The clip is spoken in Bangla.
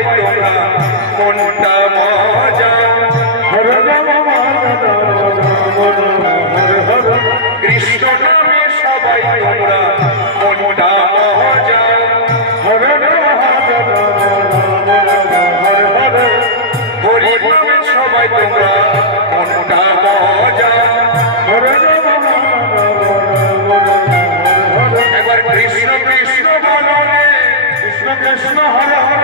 সবাই তোমরা মনটা মজা হরে রাম কৃষ্ণ নামে সবাই তোমরা মনটা মজা হরে হরি নামে সবাই তোমরা মনটা মজা একবার কৃষ্ণ কৃষ্ণ বলো রে কৃষ্ণ কৃষ্ণ হরে হরে